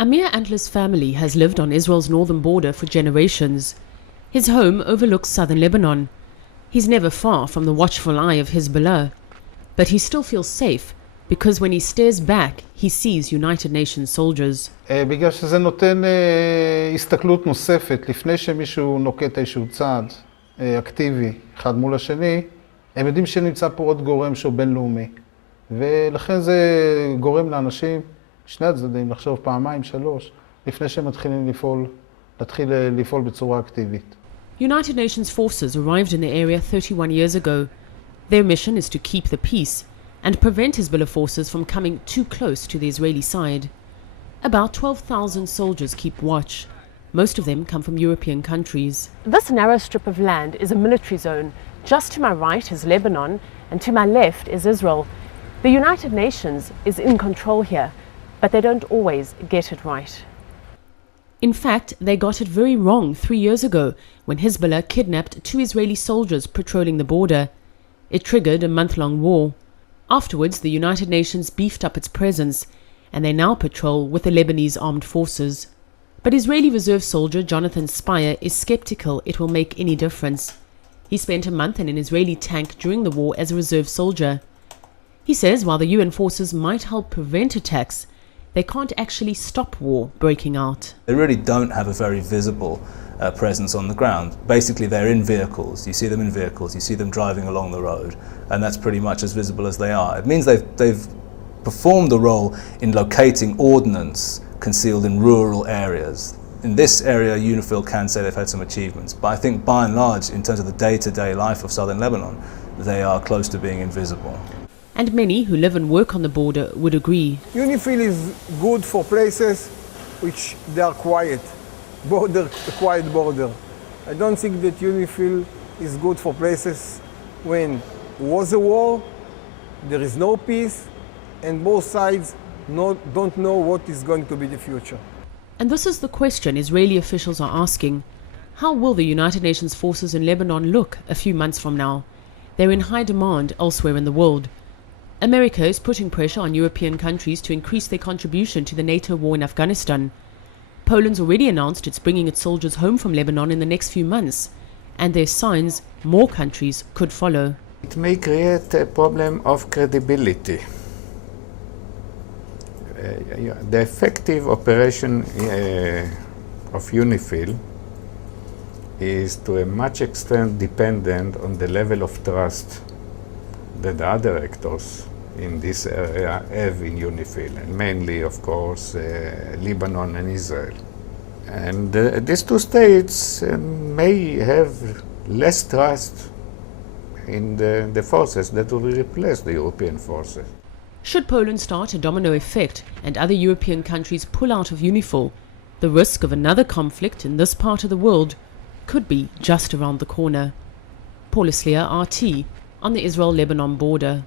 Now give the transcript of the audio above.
Amir Antler's family has lived on Israel's northern border for generations. His home overlooks southern Lebanon. He's never far from the watchful eye of Hezbollah. But he still feels safe because when he stares back, he sees United Nations soldiers. בגלל שזה נותן הסתכלות נוספת, לפני שמישהו נוקט איזשהו צעד אקטיבי אחד מול השני, הם יודעים שנמצא פה עוד גורם שהוא בינלאומי. ולכן זה גורם לאנשים, שני הצדדים, לחשוב פעמיים, שלוש, לפני שהם מתחילים לפעול בצורה אקטיבית. United Nations forces arrived in the area 31 years ago. Their mission is to keep the peace and prevent Hezbollah forces from coming too close to the Israeli side. About 12,000 soldiers keep watch. Most of them come from European countries. This narrow strip of land is a military zone. Just to my right is Lebanon, and to my left is Israel. The United Nations is in control here, but they don't always get it right. In fact, they got it very wrong 3 years ago when Hezbollah kidnapped 2 Israeli soldiers patrolling the border. It triggered a month-long war. Afterwards, the United Nations beefed up its presence, and they now patrol with the Lebanese armed forces. But Israeli reserve soldier Jonathan Spire is skeptical it will make any difference. He spent a month in an Israeli tank during the war as a reserve soldier. He says while the UN forces might help prevent attacks, they can't actually stop war breaking out. They really don't have a very visible presence on the ground. Basically, they're in vehicles. You see them in vehicles, you see them driving along the road, and that's pretty much as visible as they are. It means they've performed a role in locating ordnance concealed in rural areas. In this area, UNIFIL can say they've had some achievements, but I think by and large, in terms of the day-to-day life of southern Lebanon, they are close to being invisible. And many who live and work on the border would agree. UNIFIL is good for places which they are quiet, a quiet border. I don't think that UNIFIL is good for places when was a war, there is no peace, and both sides don't know what is going to be the future. And this is the question Israeli officials are asking. How will the United Nations forces in Lebanon look a few months from now? They're in high demand elsewhere in the world. America is putting pressure on European countries to increase their contribution to the NATO war in Afghanistan. Poland's already announced it's bringing its soldiers home from Lebanon in the next few months, and there's signs more countries could follow. It may create a problem of credibility. The effective operation of UNIFIL is to a much extent dependent on the level of trust that the other actors in this area have in UNIFIL, and mainly, of course, Lebanon and Israel. And these two states may have less trust in the forces that will replace the European forces. Should Poland start a domino effect and other European countries pull out of UNIFIL, the risk of another conflict in this part of the world could be just around the corner. Paula Sleer, RT, on the Israel-Lebanon border.